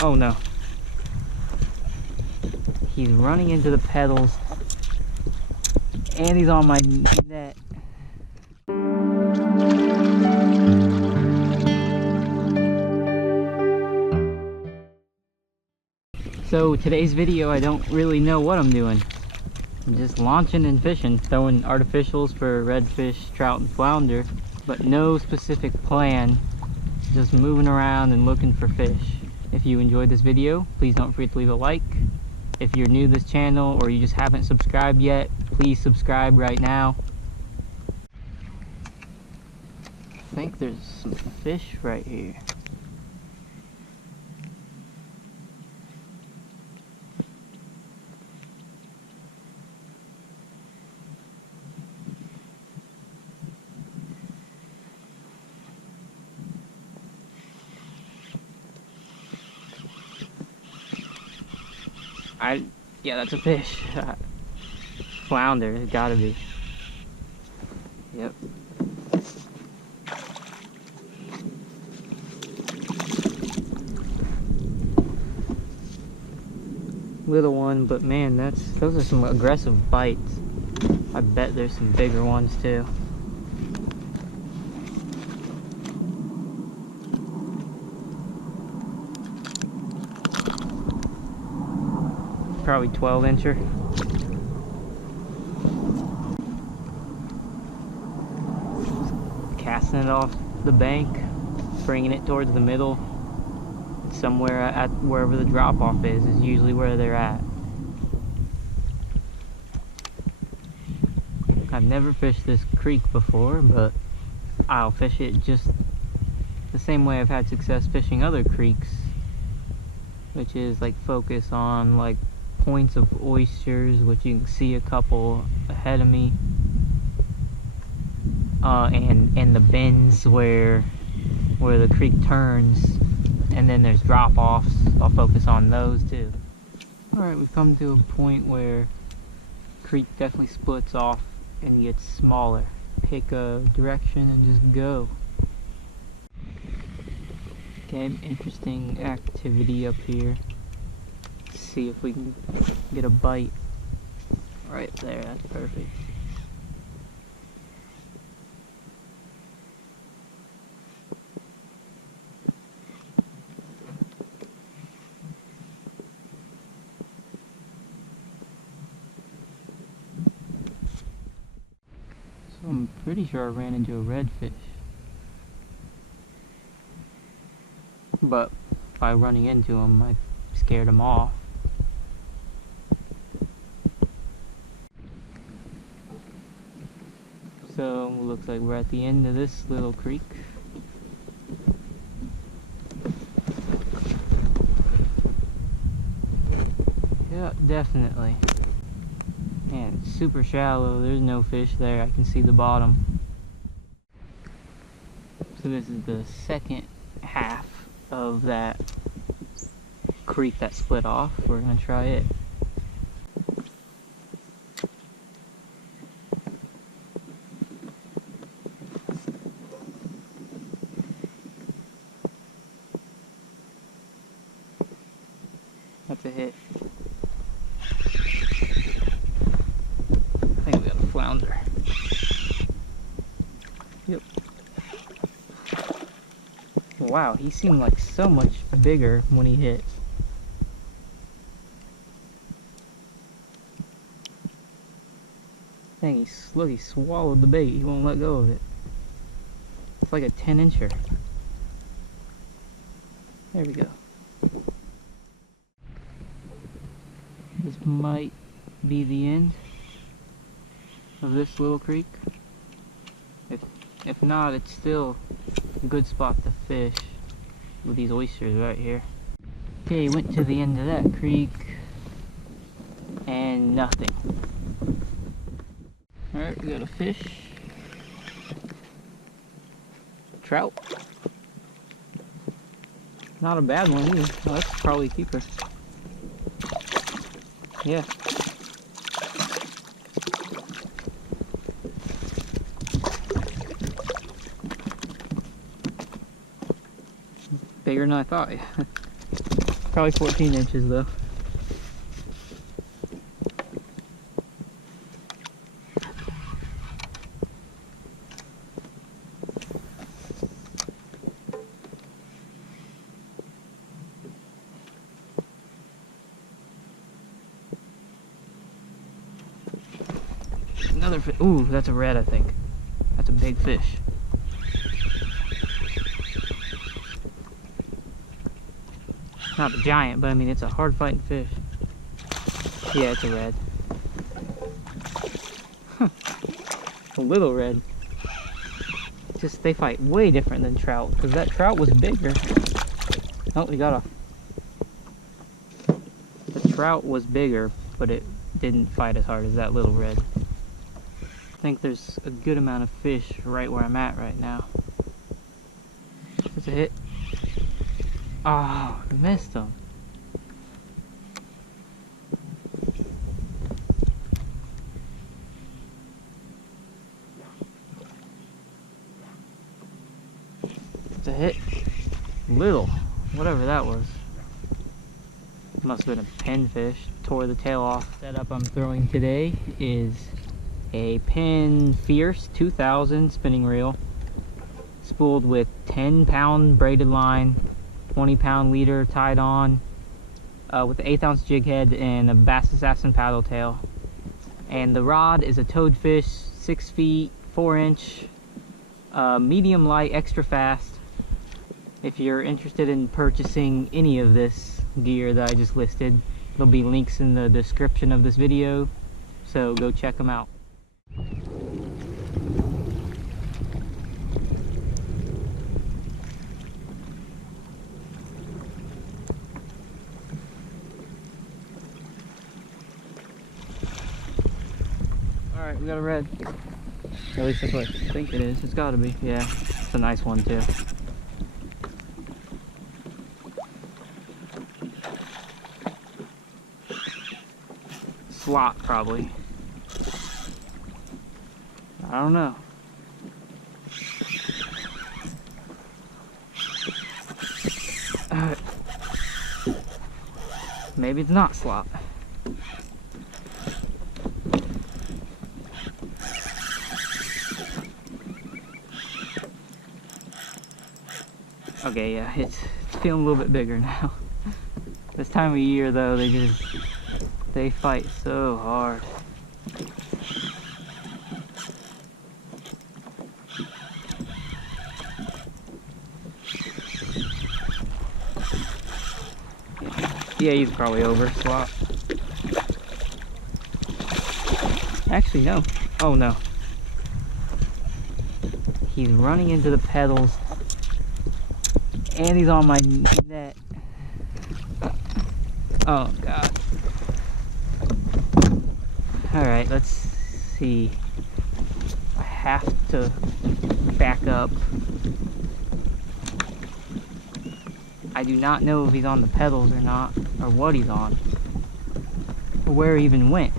Oh no. He's running into the pedals. And he's on my net. So today's video, I don't really know what I'm doing. I'm just launching and fishing, throwing artificials for redfish, trout, and flounder, but no specific plan. Just moving around and looking for fish. If you enjoyed this video, please don't forget to leave a like. If you're new to this channel or you just haven't subscribed yet, please subscribe right now. I think there's some fish right here. Yeah, that's a fish. Flounder, it's gotta be. Yep. Little one, but man, those are some aggressive bites. I bet there's some bigger ones too. Probably 12-incher. Casting it off the bank, bringing it towards the middle. Somewhere at wherever the drop-off is usually where they're at. I've never fished this creek before, but I'll fish it just the same way I've had success fishing other creeks, which is like focus on like points of oysters, which you can see a couple ahead of me, and the bends where the creek turns, and then there's drop-offs. I'll focus on those too. Alright, we've come to a point where the creek definitely splits off and gets smaller. Pick a direction and just go. Okay, interesting activity up here. Let's see if we can get a bite. Right there, that's perfect. So I'm pretty sure I ran into a redfish. But by running into him, I scared him off. So looks like we're at the end of this little creek. Yeah, definitely. Man, it's super shallow. There's no fish there. I can see the bottom. So this is the second half of that creek that split off. We're gonna try it. That's a hit. I think we got a flounder. Yep. Wow, he seemed like so much bigger when he hit. Dang, look, he swallowed the bait. He won't let go of it. It's like a 10-incher. There we go. This might be the end of this little creek. If not, it's still a good spot to fish with these oysters right here. Okay, went to the end of that creek and nothing. Alright, we got a fish. Trout. Not a bad one either. Oh, that's probably a keeper. Yeah. Bigger than I thought. Probably 14 inches though. Another fish. Ooh, that's a red, I think. That's a big fish. Not a giant, but I mean, it's a hard fighting fish. Yeah, it's a red. Huh. A little red. Just, they fight way different than trout, because that trout was bigger. Oh, we got a... The trout was bigger, but it didn't fight as hard as that little red. I think there's a good amount of fish right where I'm at right now. That's a hit. Oh, I missed him. It's a hit. Little. Whatever that was. Must have been a pinfish. Tore the tail off. The setup I'm throwing today is a Penn Fierce 2000 spinning reel. Spooled with 10-pound braided line. 20-pound leader tied on with an 1/8 ounce jig head and a Bass Assassin paddle tail. And the rod is a toadfish, 6 feet, 4 inch, medium light, extra fast. If you're interested in purchasing any of this gear that I just listed, there'll be links in the description of this video, so go check them out. Alright, we got a red. At least that's what I think it is. It's gotta be. Yeah, it's a nice one too. Slot, probably. I don't know. Maybe it's not slot. Okay, yeah, it's feeling a little bit bigger now. This time of year though, they fight so hard. Yeah, he's probably over slot. Actually, no. Oh no. He's running into the pedals. And he's on my net. Oh god. Alright, let's see. I have to back up. I do not know if he's on the pedals or not, or what he's on, or where he even went.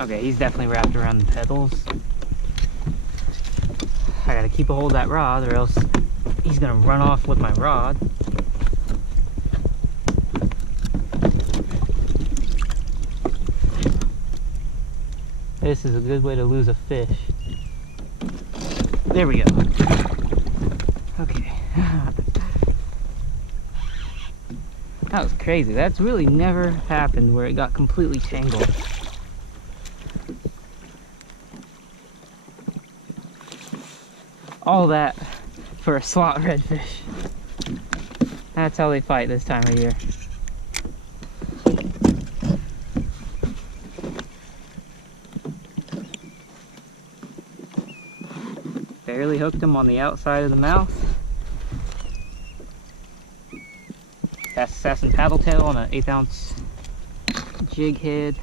Okay, he's definitely wrapped around the pedals. I gotta keep a hold of that rod or else he's gonna run off with my rod. This is a good way to lose a fish. There we go. Okay. That was crazy. That's really never happened where it got completely tangled. All that for a slot redfish. That's how they fight this time of year. Barely hooked him on the outside of the mouth. Bass Assassin paddle tail on an 1/8 ounce jig head.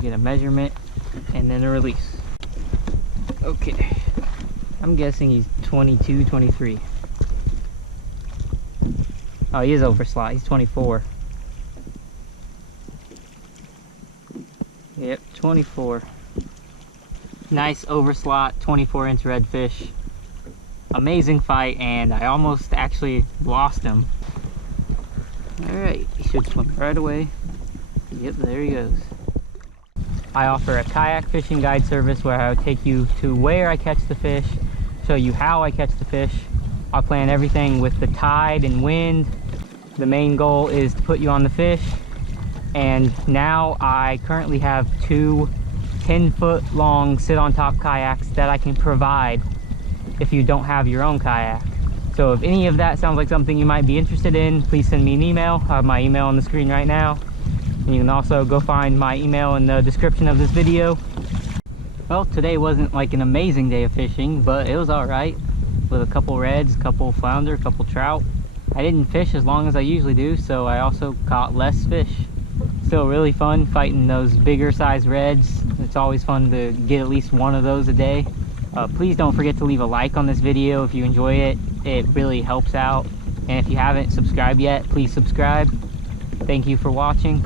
Get a measurement and then a release. Okay, I'm guessing he's 22, 23. Oh, he is over slot, he's 24. Yep, 24. Nice overslot 24-inch redfish. Amazing fight, and I almost actually lost him. Alright, he should swim right away. Yep, there he goes. I offer a kayak fishing guide service where I'll take you to where I catch the fish, show you how I catch the fish. I'll plan everything with the tide and wind. The main goal is to put you on the fish, and now I currently have two 10-foot long sit-on-top kayaks that I can provide if you don't have your own kayak. So if any of that sounds like something you might be interested in, please send me an email. I have my email on the screen right now. And you can also go find my email in the description of this video. Well, today wasn't like an amazing day of fishing, but it was alright. With a couple reds, a couple flounder, a couple trout. I didn't fish as long as I usually do, so I also caught less fish. Still really fun fighting those bigger size reds. It's always fun to get at least one of those a day. Please don't forget to leave a like on this video if you enjoy it. It really helps out. And if you haven't subscribed yet, please subscribe. Thank you for watching.